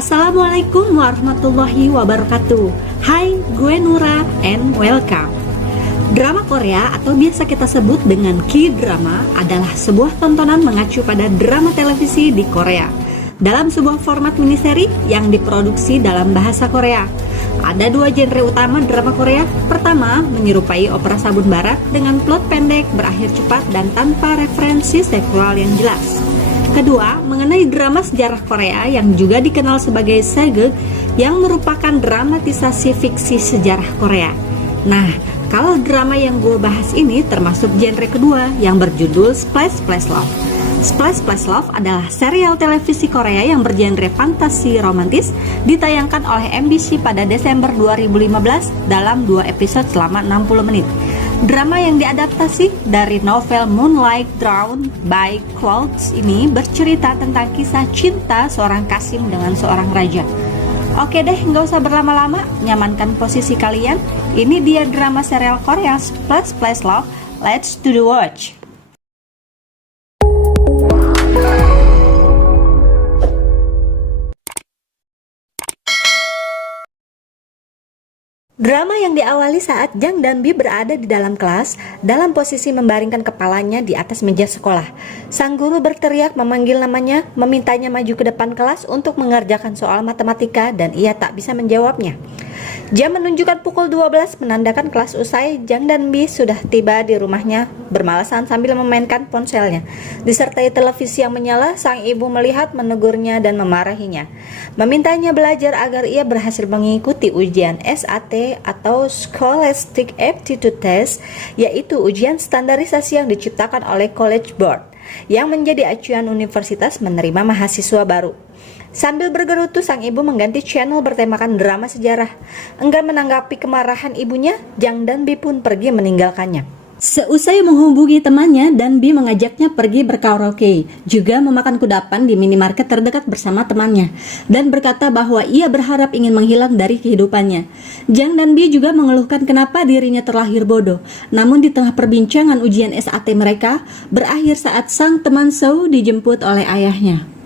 Assalamualaikum warahmatullahi wabarakatuh. Hai, gue Nura and welcome. Drama Korea atau biasa kita sebut dengan K-drama adalah sebuah tontonan mengacu pada drama televisi di Korea dalam sebuah format miniseri yang diproduksi dalam bahasa Korea. Ada dua genre utama drama Korea. Pertama, menyerupai opera sabun barat dengan plot pendek, berakhir cepat, dan tanpa referensi seksual yang jelas. Kedua, mengenai drama sejarah Korea yang juga dikenal sebagai sageuk, yang merupakan dramatisasi fiksi sejarah Korea. Nah, kalau drama yang gue bahas ini termasuk genre kedua yang berjudul Splash Splash Love. Splash Splash Love adalah serial televisi Korea yang bergenre fantasi romantis, ditayangkan oleh MBC pada Desember 2015 dalam 2 episode selama 60 menit. Drama yang diadaptasi dari novel Moonlight Drawn by Clouds ini bercerita tentang kisah cinta seorang Kasim dengan seorang raja. Oke deh, nggak usah berlama-lama, nyamankan posisi kalian. Ini dia drama serial Korea Splash Splash Love. Let's do the watch. Drama yang diawali saat Jang dan Bi berada di dalam kelas dalam posisi membaringkan kepalanya di atas meja sekolah. Sang guru berteriak memanggil namanya, memintanya maju ke depan kelas untuk mengerjakan soal matematika dan ia tak bisa menjawabnya. Jam menunjukkan pukul 12 menandakan kelas usai. Jang dan Bi sudah tiba di rumahnya bermalasan sambil memainkan ponselnya. Disertai televisi yang menyala, sang ibu melihat, menegurnya dan memarahinya. Memintanya belajar agar ia berhasil mengikuti ujian SAT atau Scholastic Aptitude Test, yaitu ujian standarisasi yang diciptakan oleh College Board yang menjadi acuan universitas menerima mahasiswa baru. Sambil bergerutu, sang ibu mengganti channel bertemakan drama sejarah. Enggan menanggapi kemarahan ibunya, Jang dan Bi pun pergi meninggalkannya. Seusai menghubungi temannya, dan Bi mengajaknya pergi berkaraoke, juga memakan kudapan di minimarket terdekat bersama temannya, dan berkata bahwa ia berharap ingin menghilang dari kehidupannya. Jang dan Bi juga mengeluhkan kenapa dirinya terlahir bodoh. Namun di tengah perbincangan ujian SAT mereka, berakhir saat sang teman Seo dijemput oleh ayahnya.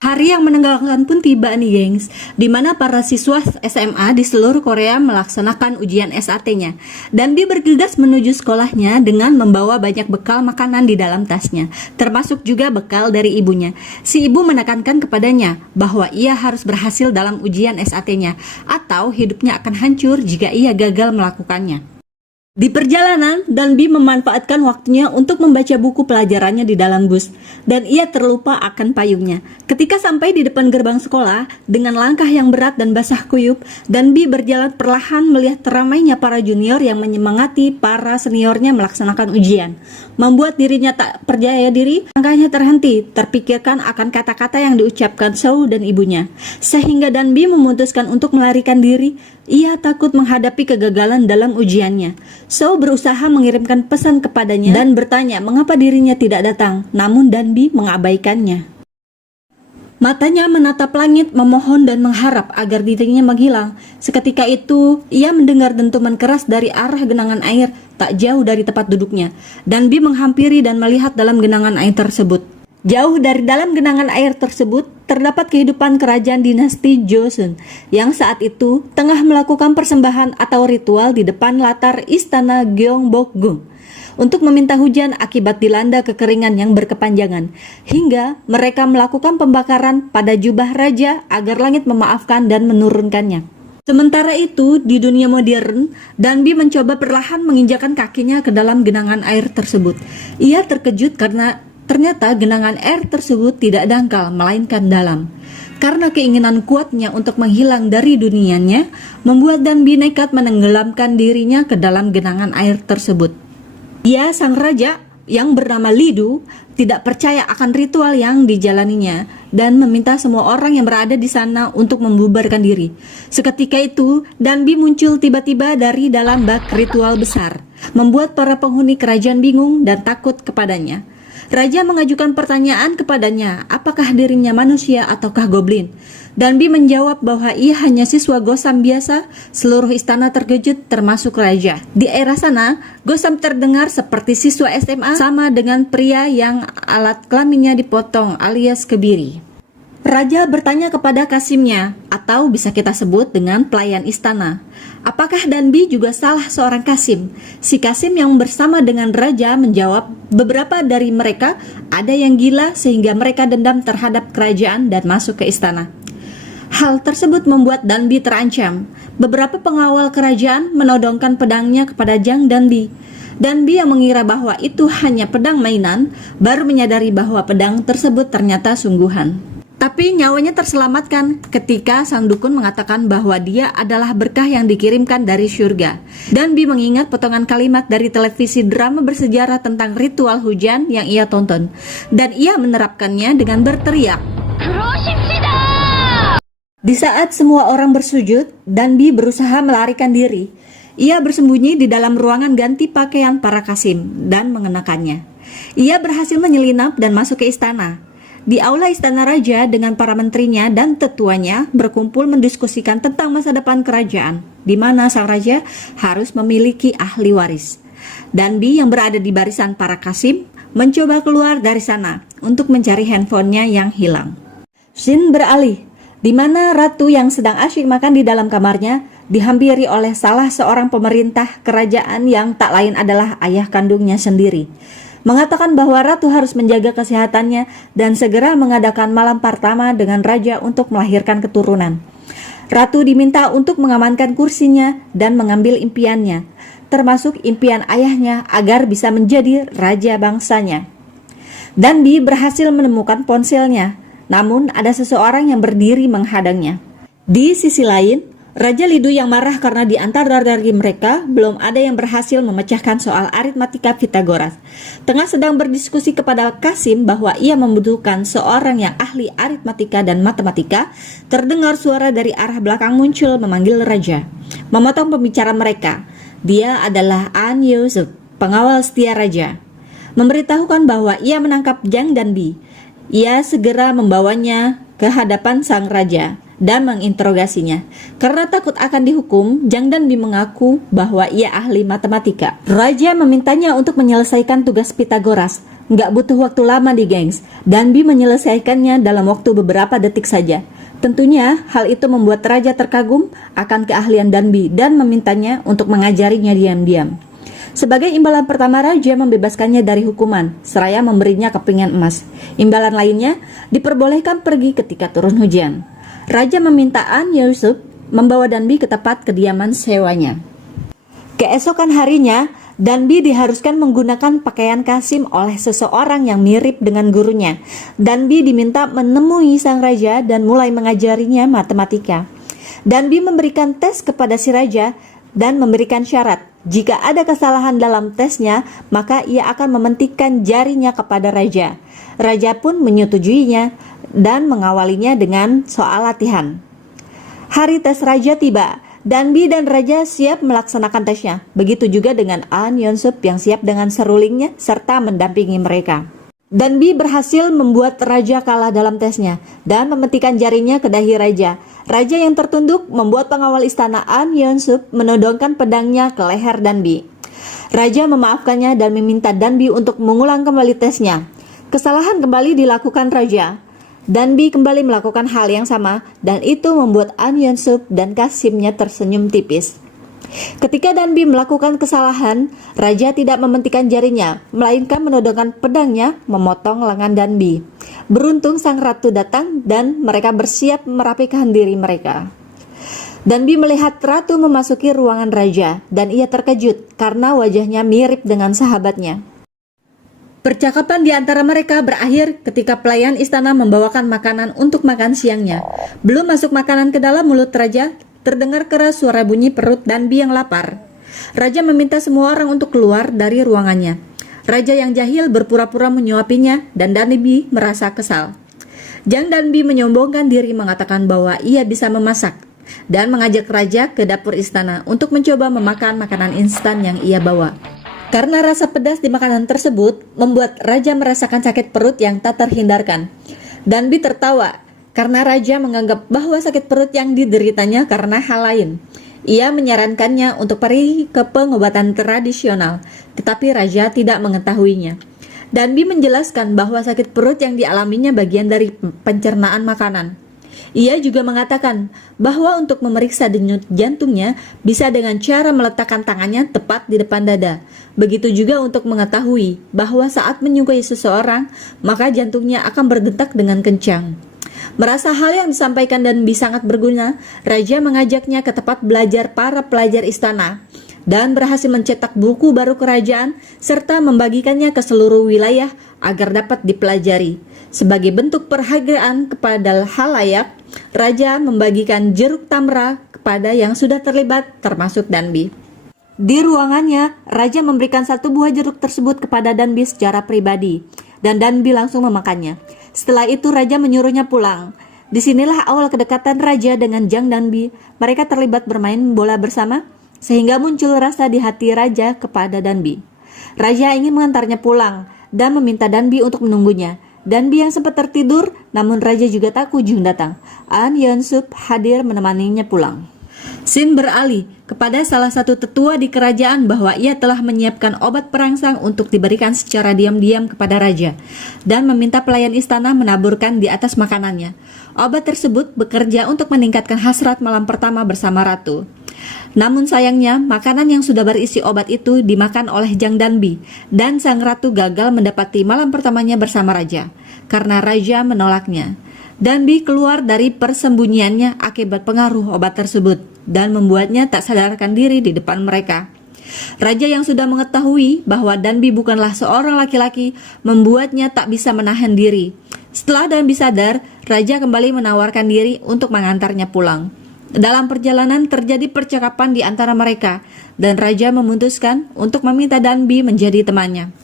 Hari yang menegangkan pun tiba nih gengs, di mana para siswa SMA di seluruh Korea melaksanakan ujian SAT-nya. Dan Bi bergegas menuju sekolahnya dengan membawa banyak bekal makanan di dalam tasnya, termasuk juga bekal dari ibunya. Si ibu menekankan kepadanya bahwa ia harus berhasil dalam ujian SAT-nya, atau hidupnya akan hancur jika ia gagal melakukannya. Di perjalanan, Dan Bi memanfaatkan waktunya untuk membaca buku pelajarannya di dalam bus, dan ia terlupa akan payungnya. Ketika sampai di depan gerbang sekolah, dengan langkah yang berat dan basah kuyup, Dan Bi berjalan perlahan melihat ramainya para junior yang menyemangati para seniornya melaksanakan ujian. Membuat dirinya tak percaya diri, langkahnya terhenti, terpikirkan akan kata-kata yang diucapkan Seo dan ibunya. Sehingga Dan Bi memutuskan untuk melarikan diri. Ia takut menghadapi kegagalan dalam ujiannya. Seo berusaha mengirimkan pesan kepadanya dan bertanya mengapa dirinya tidak datang, namun Dan Bi mengabaikannya. Matanya menatap langit, memohon dan mengharap agar dirinya menghilang. Seketika itu, ia mendengar dentuman keras dari arah genangan air tak jauh dari tempat duduknya. Dan Bi menghampiri dan melihat dalam genangan air tersebut. Jauh dari dalam genangan air tersebut, terdapat kehidupan kerajaan dinasti Joseon yang saat itu tengah melakukan persembahan atau ritual di depan latar istana Gyeongbokgung untuk meminta hujan akibat dilanda kekeringan yang berkepanjangan, hingga mereka melakukan pembakaran pada jubah raja agar langit memaafkan dan menurunkannya. Sementara itu, di dunia modern, Dan Bi mencoba perlahan menginjakan kakinya ke dalam genangan air tersebut. Ia terkejut karena ternyata genangan air tersebut tidak dangkal, melainkan dalam. Karena keinginan kuatnya untuk menghilang dari dunianya, membuat Dan Bi nekat menenggelamkan dirinya ke dalam genangan air tersebut. Dia, sang raja yang bernama Lidu, tidak percaya akan ritual yang dijalaninya dan meminta semua orang yang berada di sana untuk membubarkan diri. Seketika itu, Dan Bi muncul tiba-tiba dari dalam bak ritual besar, membuat para penghuni kerajaan bingung dan takut kepadanya. Raja mengajukan pertanyaan kepadanya, apakah dirinya manusia ataukah goblin? Dan Bi menjawab bahwa ia hanya siswa Gosam biasa. Seluruh istana terkejut termasuk raja. Di era sana, Gosam terdengar seperti siswa SMA, sama dengan pria yang alat kelaminnya dipotong alias kebiri. Raja bertanya kepada Kasimnya, atau bisa kita sebut dengan pelayan istana, apakah Danbi juga salah seorang Kasim? Si Kasim yang bersama dengan Raja menjawab, beberapa dari mereka ada yang gila sehingga mereka dendam terhadap kerajaan dan masuk ke istana. Hal tersebut membuat Danbi terancam. Beberapa pengawal kerajaan menodongkan pedangnya kepada Jang Danbi. Danbi yang mengira bahwa itu hanya pedang mainan, baru menyadari bahwa pedang tersebut ternyata sungguhan. Tapi nyawanya terselamatkan ketika sang dukun mengatakan bahwa dia adalah berkah yang dikirimkan dari surga. Danbi mengingat potongan kalimat dari televisi drama bersejarah tentang ritual hujan yang ia tonton, dan ia menerapkannya dengan berteriak. Di saat semua orang bersujud, Danbi berusaha melarikan diri. Ia bersembunyi di dalam ruangan ganti pakaian para Kasim dan mengenakannya. Ia berhasil menyelinap dan masuk ke istana. Di aula istana raja dengan para menterinya dan tetuanya berkumpul mendiskusikan tentang masa depan kerajaan, di mana sang raja harus memiliki ahli waris. Danbi yang berada di barisan para Kasim mencoba keluar dari sana untuk mencari handphonenya yang hilang. Scene beralih, di mana ratu yang sedang asyik makan di dalam kamarnya dihampiri oleh salah seorang pemerintah kerajaan yang tak lain adalah ayah kandungnya sendiri. Mengatakan bahwa ratu harus menjaga kesehatannya dan segera mengadakan malam pertama dengan raja untuk melahirkan keturunan. Ratu diminta untuk mengamankan kursinya dan mengambil impiannya, termasuk impian ayahnya agar bisa menjadi raja bangsanya. Danbi berhasil menemukan ponselnya, namun ada seseorang yang berdiri menghadangnya. Di sisi lain, Raja Lidu yang marah karena di antara dari mereka belum ada yang berhasil memecahkan soal aritmatika Pitagoras. Tengah sedang berdiskusi kepada Kasim bahwa ia membutuhkan seorang yang ahli aritmatika dan matematika, terdengar suara dari arah belakang muncul memanggil Raja. Memotong pembicaraan mereka, dia adalah An Yusuf, pengawal setia Raja. Memberitahukan bahwa ia menangkap Jang Danbi. Ia segera membawanya ke hadapan sang raja dan menginterogasinya. Karena takut akan dihukum, Jang Danbi mengaku bahwa ia ahli matematika. Raja memintanya untuk menyelesaikan tugas Pitagoras. Nggak butuh waktu lama di gengs. Danbi menyelesaikannya dalam waktu beberapa detik saja. Tentunya hal itu membuat Raja terkagum akan keahlian Danbi dan memintanya untuk mengajarinya diam-diam. Sebagai imbalan pertama, Raja membebaskannya dari hukuman, seraya memberinya kepingan emas. Imbalan lainnya, diperbolehkan pergi ketika turun hujan. Raja meminta An Yusuf membawa Danbi ke tempat kediaman sewanya. Keesokan harinya, Danbi diharuskan menggunakan pakaian Kasim oleh seseorang yang mirip dengan gurunya. Danbi diminta menemui sang raja dan mulai mengajarinya matematika. Danbi memberikan tes kepada si raja dan memberikan syarat. Jika ada kesalahan dalam tesnya, maka ia akan mementikkan jarinya kepada raja. Raja pun menyetujuinya dan mengawalinya dengan soal latihan. Hari tes raja tiba. Danbi dan raja siap melaksanakan tesnya. Begitu juga dengan An Yusuf yang siap dengan serulingnya serta mendampingi mereka. Danbi berhasil membuat raja kalah dalam tesnya dan memetikkan jarinya ke dahi raja. Raja yang tertunduk membuat pengawal istana An Yusuf menodongkan pedangnya ke leher Danbi. Raja memaafkannya dan meminta Danbi untuk mengulang kembali tesnya. Kesalahan kembali dilakukan raja. Danbi kembali melakukan hal yang sama dan itu membuat An Yusuf dan Kasimnya tersenyum tipis. Ketika Danbi melakukan kesalahan, raja tidak mementikkan jarinya, melainkan menodongkan pedangnya memotong lengan Danbi. Beruntung sang ratu datang dan mereka bersiap merapikan diri mereka. Danbi melihat ratu memasuki ruangan raja dan ia terkejut karena wajahnya mirip dengan sahabatnya. Percakapan di antara mereka berakhir ketika pelayan istana membawakan makanan untuk makan siangnya. Belum masuk makanan ke dalam mulut raja, terdengar keras suara bunyi perut Danbi yang lapar. Raja meminta semua orang untuk keluar dari ruangannya. Raja yang jahil berpura-pura menyuapinya dan Danbi merasa kesal. Jang Danbi menyombongkan diri mengatakan bahwa ia bisa memasak dan mengajak raja ke dapur istana untuk mencoba memakan makanan instan yang ia bawa. Karena rasa pedas di makanan tersebut membuat raja merasakan sakit perut yang tak terhindarkan. Danbi tertawa karena raja menganggap bahwa sakit perut yang dideritanya karena hal lain. Ia menyarankannya untuk pergi ke pengobatan tradisional, tetapi raja tidak mengetahuinya. Danbi menjelaskan bahwa sakit perut yang dialaminya bagian dari pencernaan makanan. Ia juga mengatakan bahwa untuk memeriksa denyut jantungnya bisa dengan cara meletakkan tangannya tepat di depan dada. Begitu juga untuk mengetahui bahwa saat menyukai seseorang, maka jantungnya akan berdetak dengan kencang. Merasa hal yang disampaikan Danbi sangat berguna, Raja mengajaknya ke tempat belajar para pelajar istana dan berhasil mencetak buku baru kerajaan serta membagikannya ke seluruh wilayah agar dapat dipelajari. Sebagai bentuk penghargaan kepada halayak, Raja membagikan jeruk tamra kepada yang sudah terlibat termasuk Danbi. Di ruangannya, Raja memberikan satu buah jeruk tersebut kepada Danbi secara pribadi dan Danbi langsung memakannya. Setelah itu Raja menyuruhnya pulang. Disinilah awal kedekatan Raja dengan Jang Danbi. Mereka terlibat bermain bola bersama sehingga muncul rasa di hati Raja kepada Danbi. Raja ingin mengantarnya pulang dan meminta Danbi untuk menunggunya. Danbi yang sempat tertidur, namun Raja juga tak kunjung datang. An Yeon-sup hadir menemaninya pulang. Shin beralih kepada salah satu tetua di kerajaan bahwa ia telah menyiapkan obat perangsang untuk diberikan secara diam-diam kepada Raja dan meminta pelayan istana menaburkan di atas makanannya. Obat tersebut bekerja untuk meningkatkan hasrat malam pertama bersama Ratu. Namun sayangnya, makanan yang sudah berisi obat itu dimakan oleh Jang Danbi dan sang ratu gagal mendapati malam pertamanya bersama Raja karena Raja menolaknya. Danbi keluar dari persembunyiannya akibat pengaruh obat tersebut dan membuatnya tak sadarkan diri di depan mereka. Raja yang sudah mengetahui bahwa Danbi bukanlah seorang laki-laki membuatnya tak bisa menahan diri. Setelah Danbi sadar, Raja kembali menawarkan diri untuk mengantarnya pulang. Dalam perjalanan terjadi percakapan di antara mereka dan Raja memutuskan untuk meminta Danbi menjadi temannya.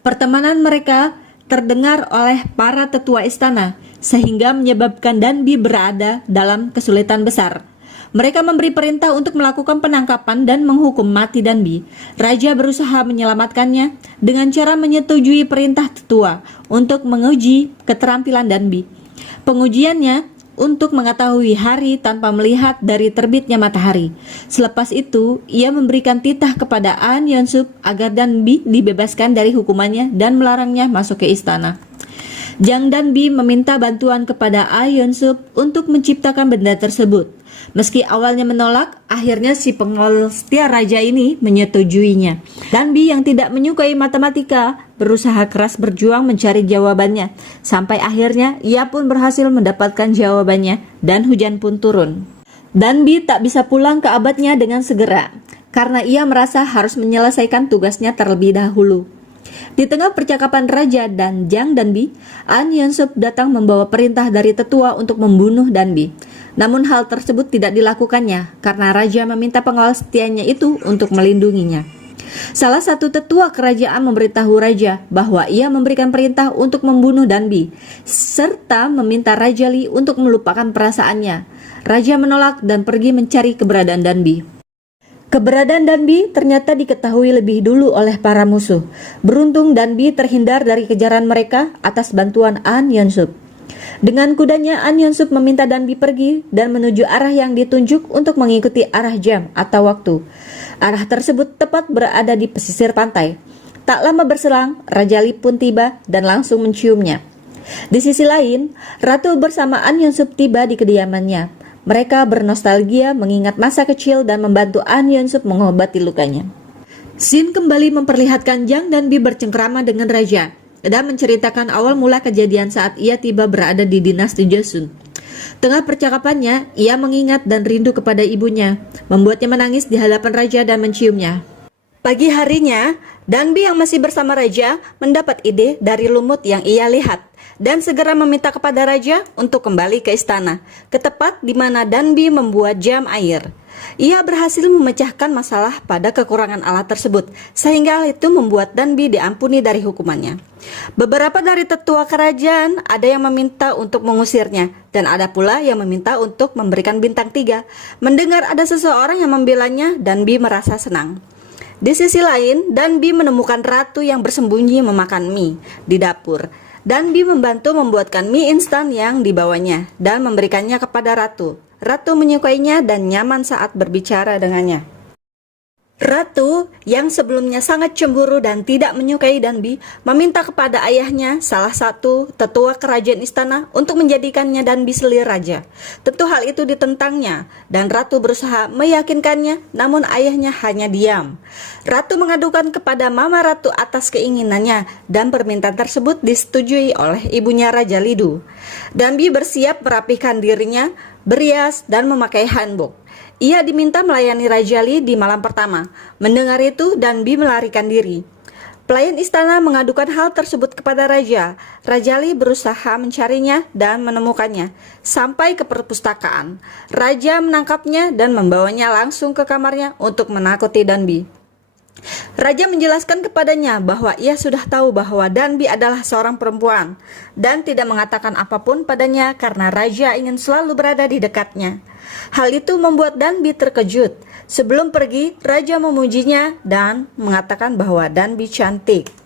Pertemanan mereka terdengar oleh para tetua istana sehingga menyebabkan Danbi berada dalam kesulitan besar. Mereka memberi perintah untuk melakukan penangkapan dan menghukum mati Danbi. Raja berusaha menyelamatkannya dengan cara menyetujui perintah tetua untuk menguji keterampilan Danbi. Pengujiannya untuk mengetahui hari tanpa melihat dari terbitnya matahari. Selepas itu, ia memberikan titah kepada An Yeon-sup agar Danbi dibebaskan dari hukumannya dan melarangnya masuk ke istana. Jang Danbi meminta bantuan kepada An Yeon-sup untuk menciptakan benda tersebut. Meski awalnya menolak, akhirnya si pengawal setia raja ini menyetujuinya. Danbi yang tidak menyukai matematika berusaha keras berjuang mencari jawabannya. Sampai akhirnya ia pun berhasil mendapatkan jawabannya dan hujan pun turun. Danbi tak bisa pulang ke abadnya dengan segera karena ia merasa harus menyelesaikan tugasnya terlebih dahulu. Di tengah percakapan Raja dan Jang Danbi, An Yeon-sup datang membawa perintah dari tetua untuk membunuh Danbi. Namun hal tersebut tidak dilakukannya karena Raja meminta pengawal setianya itu untuk melindunginya. Salah satu tetua kerajaan memberitahu Raja bahwa ia memberikan perintah untuk membunuh Danbi, serta meminta Raja Li untuk melupakan perasaannya. Raja menolak dan pergi mencari keberadaan Danbi. Keberadaan Danbi ternyata diketahui lebih dulu oleh para musuh. Beruntung Danbi terhindar dari kejaran mereka atas bantuan An Yeon-sup. Dengan kudanya, An Yeon-sup meminta Danbi pergi dan menuju arah yang ditunjuk untuk mengikuti arah jam atau waktu. Arah tersebut tepat berada di pesisir pantai. Tak lama berselang, Raja Li pun tiba dan langsung menciumnya. Di sisi lain, Ratu bersama An Yeon-sup tiba di kediamannya. Mereka bernostalgia mengingat masa kecil dan membantu An Yeon-sup mengobati lukanya. Shin kembali memperlihatkan Jang Danbi bercengkrama dengan Raja dan menceritakan awal mula kejadian saat ia tiba berada di dinasti Joseon. Tengah percakapannya, ia mengingat dan rindu kepada ibunya, membuatnya menangis di hadapan Raja dan menciumnya. Pagi harinya, Danbi yang masih bersama Raja mendapat ide dari lumut yang ia lihat dan segera meminta kepada Raja untuk kembali ke istana, ke tempat di mana Danbi membuat jam air. Ia berhasil memecahkan masalah pada kekurangan alat tersebut, sehingga hal itu membuat Danbi diampuni dari hukumannya. Beberapa dari tetua kerajaan ada yang meminta untuk mengusirnya, dan ada pula yang meminta untuk memberikan bintang 3. Mendengar ada seseorang yang membelanya, Danbi merasa senang. Di sisi lain, Danbi menemukan ratu yang bersembunyi memakan mie di dapur. Danbi membantu membuatkan mie instan yang dibawanya dan memberikannya kepada ratu. Ratu menyukainya dan nyaman saat berbicara dengannya. Ratu yang sebelumnya sangat cemburu dan tidak menyukai Danbi meminta kepada ayahnya, salah satu tetua kerajaan istana, untuk menjadikannya Danbi selir raja. Tentu hal itu ditentangnya dan Ratu berusaha meyakinkannya, namun ayahnya hanya diam. Ratu mengadukan kepada Mama Ratu atas keinginannya dan permintaan tersebut disetujui oleh ibunya Raja Lidu. Danbi bersiap merapihkan dirinya, berias dan memakai hanbok. Ia diminta melayani Raja Li di malam pertama. Mendengar itu, Danbi melarikan diri. Pelayan istana mengadukan hal tersebut kepada Raja. Raja Li berusaha mencarinya dan menemukannya sampai ke perpustakaan. Raja menangkapnya dan membawanya langsung ke kamarnya untuk menakuti Danbi. Raja menjelaskan kepadanya bahwa ia sudah tahu bahwa Danbi adalah seorang perempuan dan tidak mengatakan apapun padanya karena Raja ingin selalu berada di dekatnya. Hal itu membuat Danbi terkejut. Sebelum pergi, Raja memujinya dan mengatakan bahwa Danbi cantik.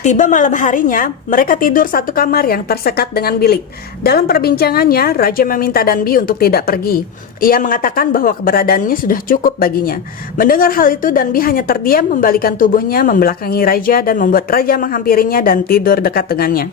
Tiba malam harinya, mereka tidur satu kamar yang tersekat dengan bilik. Dalam perbincangannya, Raja meminta Danbi untuk tidak pergi. Ia mengatakan bahwa keberadaannya sudah cukup baginya. Mendengar hal itu, Danbi hanya terdiam, membalikan tubuhnya, membelakangi Raja dan membuat Raja menghampirinya dan tidur dekat dengannya.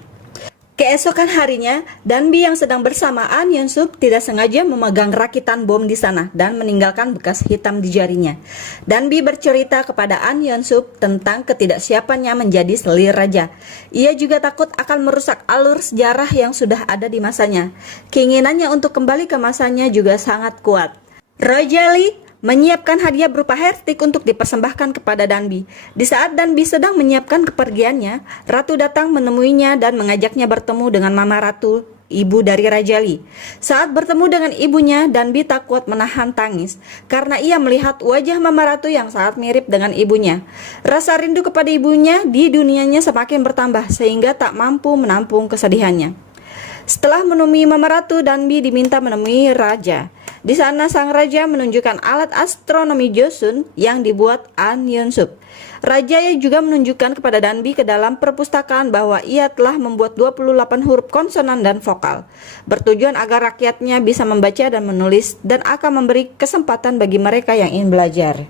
Keesokan harinya, Danbi yang sedang bersama An Yeon-sup tidak sengaja memegang rakitan bom di sana dan meninggalkan bekas hitam di jarinya. Danbi bercerita kepada An Yeon-sup tentang ketidaksiapannya menjadi selir raja. Ia juga takut akan merusak alur sejarah yang sudah ada di masanya. Keinginannya untuk kembali ke masanya juga sangat kuat. Raja Li menyiapkan hadiah berupa hairstick untuk dipersembahkan kepada Danbi. Di saat Danbi sedang menyiapkan kepergiannya, Ratu datang menemuinya dan mengajaknya bertemu dengan Mama Ratu, ibu dari Raja Li. Saat bertemu dengan ibunya, Danbi tak kuat menahan tangis karena ia melihat wajah Mama Ratu yang sangat mirip dengan ibunya. Rasa rindu kepada ibunya di dunianya semakin bertambah sehingga tak mampu menampung kesedihannya. Setelah menemui Mama Ratu, Danbi diminta menemui Raja. Di sana sang raja menunjukkan alat astronomi Joseon yang dibuat An Yeon-sup. Raja juga menunjukkan kepada Danbi ke dalam perpustakaan bahwa ia telah membuat 28 huruf konsonan dan vokal, bertujuan agar rakyatnya bisa membaca dan menulis dan akan memberi kesempatan bagi mereka yang ingin belajar.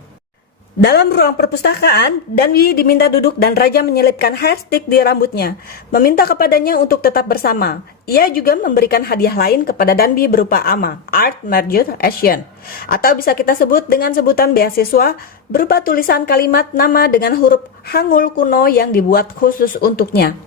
Dalam ruang perpustakaan, Danbi diminta duduk dan Raja menyelipkan hairstick di rambutnya, meminta kepadanya untuk tetap bersama. Ia juga memberikan hadiah lain kepada Danbi berupa AMA, Art Major Asian, atau bisa kita sebut dengan sebutan beasiswa berupa tulisan kalimat nama dengan huruf Hangul kuno yang dibuat khusus untuknya.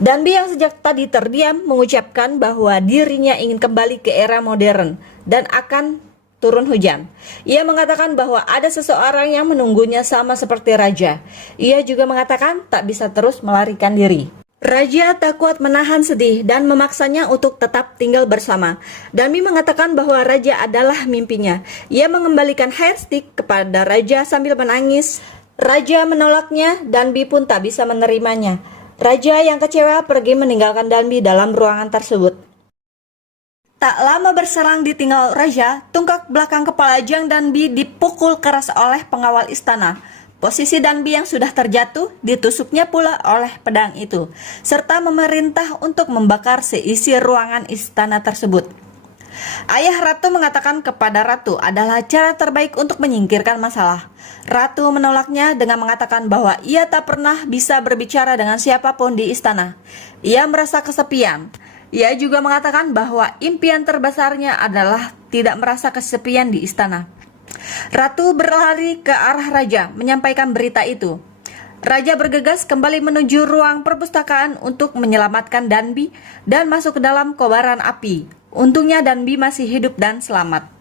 Danbi yang sejak tadi terdiam mengucapkan bahwa dirinya ingin kembali ke era modern dan akan turun hujan. Ia mengatakan bahwa ada seseorang yang menunggunya sama seperti Raja. Ia juga mengatakan tak bisa terus melarikan diri. Raja tak kuat menahan sedih dan memaksanya untuk tetap tinggal bersama. Danbi mengatakan bahwa Raja adalah mimpinya. Ia mengembalikan hairstick kepada Raja sambil menangis. Raja menolaknya, Danbi pun tak bisa menerimanya. Raja yang kecewa pergi meninggalkan Danbi dalam ruangan tersebut. Tak lama berserang ditinggal Raja, tungkak belakang kepala Jang Danbi dipukul keras oleh pengawal istana. Posisi Danbi yang sudah terjatuh ditusuknya pula oleh pedang itu, serta memerintah untuk membakar seisi ruangan istana tersebut. Ayah Ratu mengatakan kepada Ratu adalah cara terbaik untuk menyingkirkan masalah. Ratu menolaknya dengan mengatakan bahwa ia tak pernah bisa berbicara dengan siapapun di istana. Ia merasa kesepian. Ia juga mengatakan bahwa impian terbesarnya adalah tidak merasa kesepian di istana. Ratu berlari ke arah Raja menyampaikan berita itu. Raja bergegas kembali menuju ruang perpustakaan untuk menyelamatkan Danbi dan masuk ke dalam kobaran api. Untungnya Danbi masih hidup dan selamat.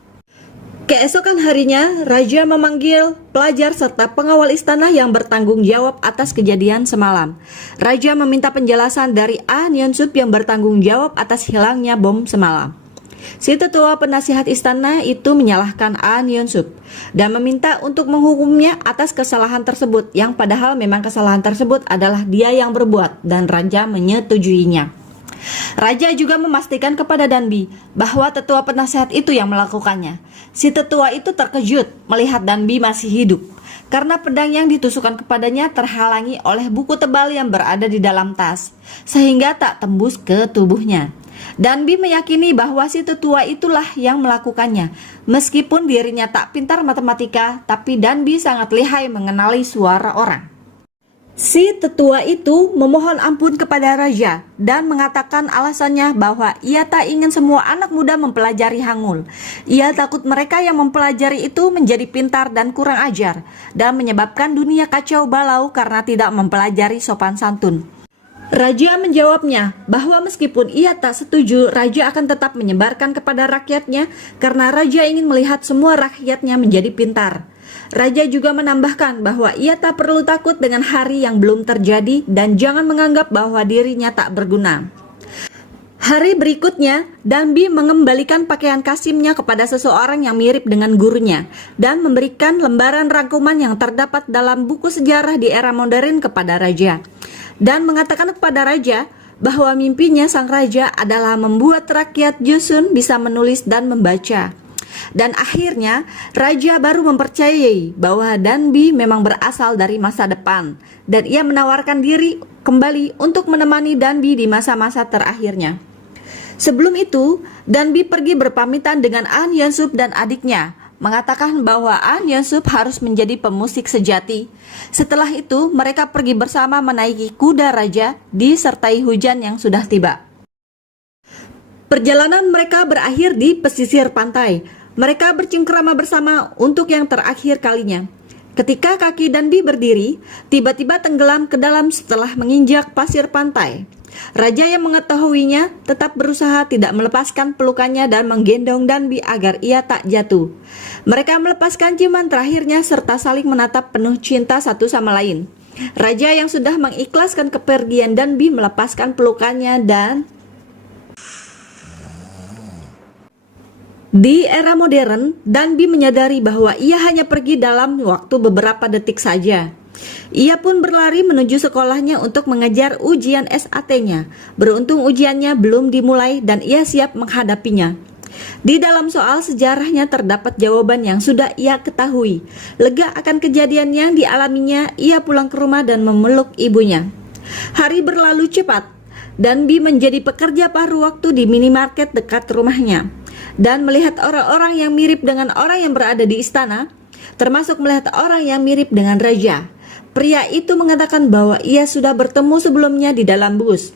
Keesokan harinya, Raja memanggil pelajar serta pengawal istana yang bertanggung jawab atas kejadian semalam. Raja meminta penjelasan dari An Yeon-sup yang bertanggung jawab atas hilangnya bom semalam. Si tetua penasihat istana itu menyalahkan An Yeon-sup dan meminta untuk menghukumnya atas kesalahan tersebut, yang padahal memang kesalahan tersebut adalah dia yang berbuat dan Raja menyetujuinya. Raja juga memastikan kepada Danbi bahwa tetua penasehat itu yang melakukannya. Si tetua itu terkejut melihat Danbi masih hidup karena pedang yang ditusukkan kepadanya terhalangi oleh buku tebal yang berada di dalam tas, sehingga tak tembus ke tubuhnya. Danbi meyakini bahwa si tetua itulah yang melakukannya. Meskipun dirinya tak pintar matematika, tapi Danbi sangat lihai mengenali suara orang. Si tetua itu memohon ampun kepada raja dan mengatakan alasannya bahwa ia tak ingin semua anak muda mempelajari Hangul. Ia takut mereka yang mempelajari itu menjadi pintar dan kurang ajar dan menyebabkan dunia kacau balau karena tidak mempelajari sopan santun. Raja menjawabnya bahwa meskipun ia tak setuju, raja akan tetap menyebarkan kepada rakyatnya karena raja ingin melihat semua rakyatnya menjadi pintar. Raja juga menambahkan bahwa ia tak perlu takut dengan hari yang belum terjadi dan jangan menganggap bahwa dirinya tak berguna. Hari berikutnya, Danbi mengembalikan pakaian Kasimnya kepada seseorang yang mirip dengan gurunya dan memberikan lembaran rangkuman yang terdapat dalam buku sejarah di era modern kepada raja. Dan mengatakan kepada raja bahwa mimpinya sang raja adalah membuat rakyat Joseon bisa menulis dan membaca. Dan akhirnya raja baru mempercayai bahwa Danbi memang berasal dari masa depan dan ia menawarkan diri kembali untuk menemani Danbi di masa-masa terakhirnya. Sebelum itu, Danbi pergi berpamitan dengan An Yeon-sup dan adiknya, mengatakan bahwa An Yeon-sup harus menjadi pemusik sejati. Setelah itu, mereka pergi bersama menaiki kuda raja disertai hujan yang sudah tiba. Perjalanan mereka berakhir di pesisir pantai. Mereka bercengkrama bersama untuk yang terakhir kalinya. Ketika kaki Danbi berdiri, tiba-tiba tenggelam ke dalam setelah menginjak pasir pantai. Raja yang mengetahuinya tetap berusaha tidak melepaskan pelukannya dan menggendong Danbi agar ia tak jatuh. Mereka melepaskan ciuman terakhirnya serta saling menatap penuh cinta satu sama lain. Raja yang sudah mengikhlaskan kepergian Danbi melepaskan pelukannya dan di era modern, Danbi menyadari bahwa ia hanya pergi dalam waktu beberapa detik saja. Ia pun berlari menuju sekolahnya untuk mengejar ujian SAT-nya. Beruntung ujiannya belum dimulai dan ia siap menghadapinya. Di dalam soal sejarahnya terdapat jawaban yang sudah ia ketahui. Lega akan kejadian yang dialaminya, ia pulang ke rumah dan memeluk ibunya. Hari berlalu cepat. Danbi menjadi pekerja paruh waktu di minimarket dekat rumahnya. Dan melihat orang-orang yang mirip dengan orang yang berada di istana, termasuk melihat orang yang mirip dengan raja. Pria itu mengatakan bahwa ia sudah bertemu sebelumnya di dalam bus.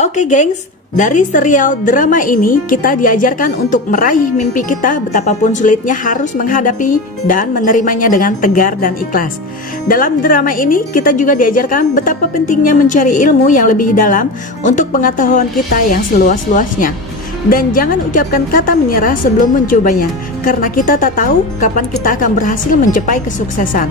Oke gengs, dari serial drama ini kita diajarkan untuk meraih mimpi kita betapapun sulitnya harus menghadapi dan menerimanya dengan tegar dan ikhlas. Dalam drama ini kita juga diajarkan betapa pentingnya mencari ilmu yang lebih dalam untuk pengetahuan kita yang seluas-luasnya. Dan jangan ucapkan kata menyerah sebelum mencobanya, karena kita tak tahu kapan kita akan berhasil mencapai kesuksesan.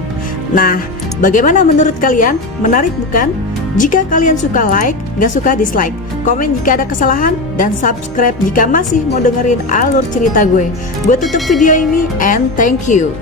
Nah, bagaimana menurut kalian? Menarik bukan? Jika kalian suka like, gak suka dislike, komen jika ada kesalahan, dan subscribe jika masih mau dengerin alur cerita gue. Gue tutup video ini and thank you.